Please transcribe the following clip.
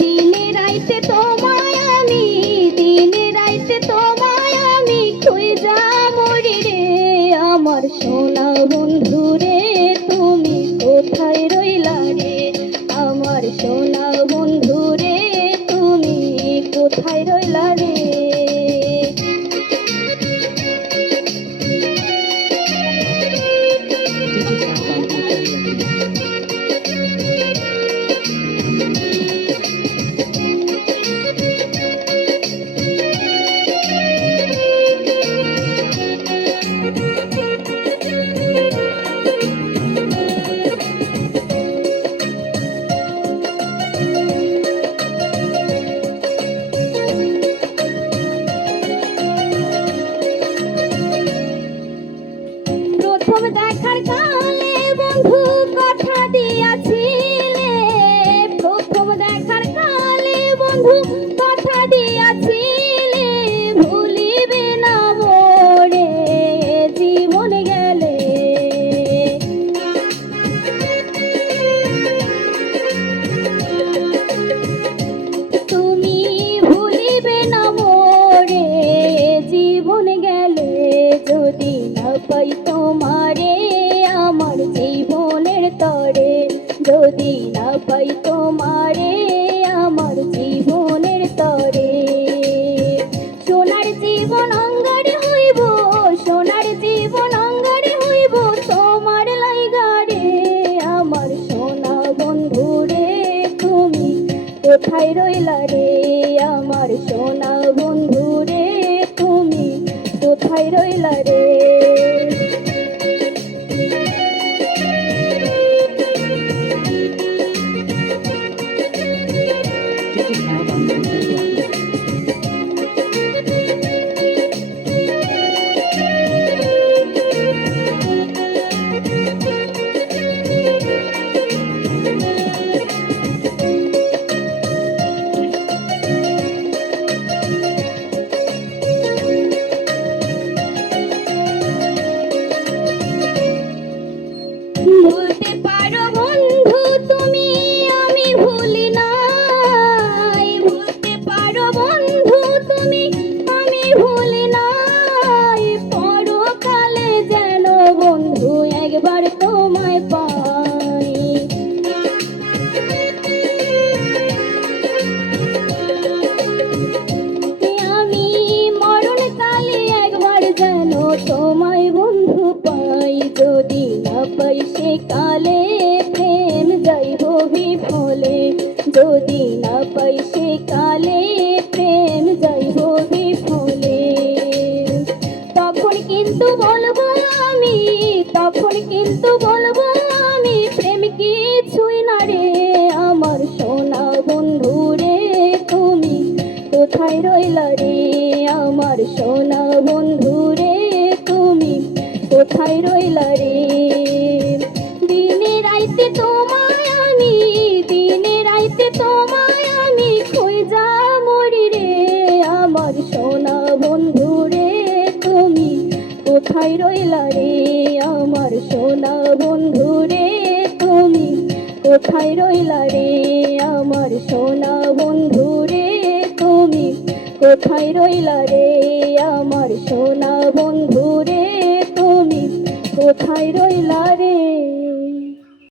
দিনে রাইতে তোমায় আমি, দিনে রাইতে তোমায় আমি খুঁজা মরি রে। আমার সোনা বন্ধু রে তুমি কোথায় রইলা রে? আমার সোনা বন্ধু রে তুমি কোথায় রইলা রে? প্রথম দেখার কালে বন্ধু কথা দিয়াছিলে, প্রথম দেখার কালে বন্ধু কথা দিয়াছিলে, ভুলিবে না মোরে জীবন গেলে। তুমি ভুলিবে না মোরে জীবন গেলে, যদি না পাই তোমারে আমার জীবনের তরে, যদি না পাই তোমারে আমার জীবনের তরে। সোনার জীবন অঙ্গারে হইব, সোনার জীবন অঙ্গারে হইব তোমার লাইগারে। আমার সোনা বন্ধু রে তুমি কোথায় রইলা রে? আমার সোনা বন্ধু রে তুমি কোথায় রইলা রে? ভুলতে পারো বন্ধু তুমি আমি ভুলি নাই, ভুলতে পারো বন্ধু তুমি আমি ভুলি নাই, পরকালে যেন বন্ধু একবার তোমায় পাই। আমি মরণকালে একবার যেন তোমায় বন্ধু পাই, যদি না পাই সে কালে প্রেম যাইব বিফলে, যদি না পাই সে কালে প্রেম যাইব বিফলে। তখন কিন্তু বলবো আমি, তখন কিন্তু বলবো আমি প্রেম কিছুই না রে। আমার সোনা বন্ধু রে তুমি কোথায় রইলা রে? আমার সোনা বন্ধু রে তুমি কোথায় রইলা রে? দিনে রাইতে তোমায় আমি, দিনে রাইতে তোমায় আমি খুঁজা মরি রে। আমার সোনা বন্ধু রে তুমি কোথায় রইলা রে? আমার সোনা বন্ধু রে তুমি কোথায় রইলা রে? আমার সোনা বন্ধু রে তুমি কোথায় রইলা রে? আমার সোনা বন্ধু রে তুমি কোথায় রইলা রে?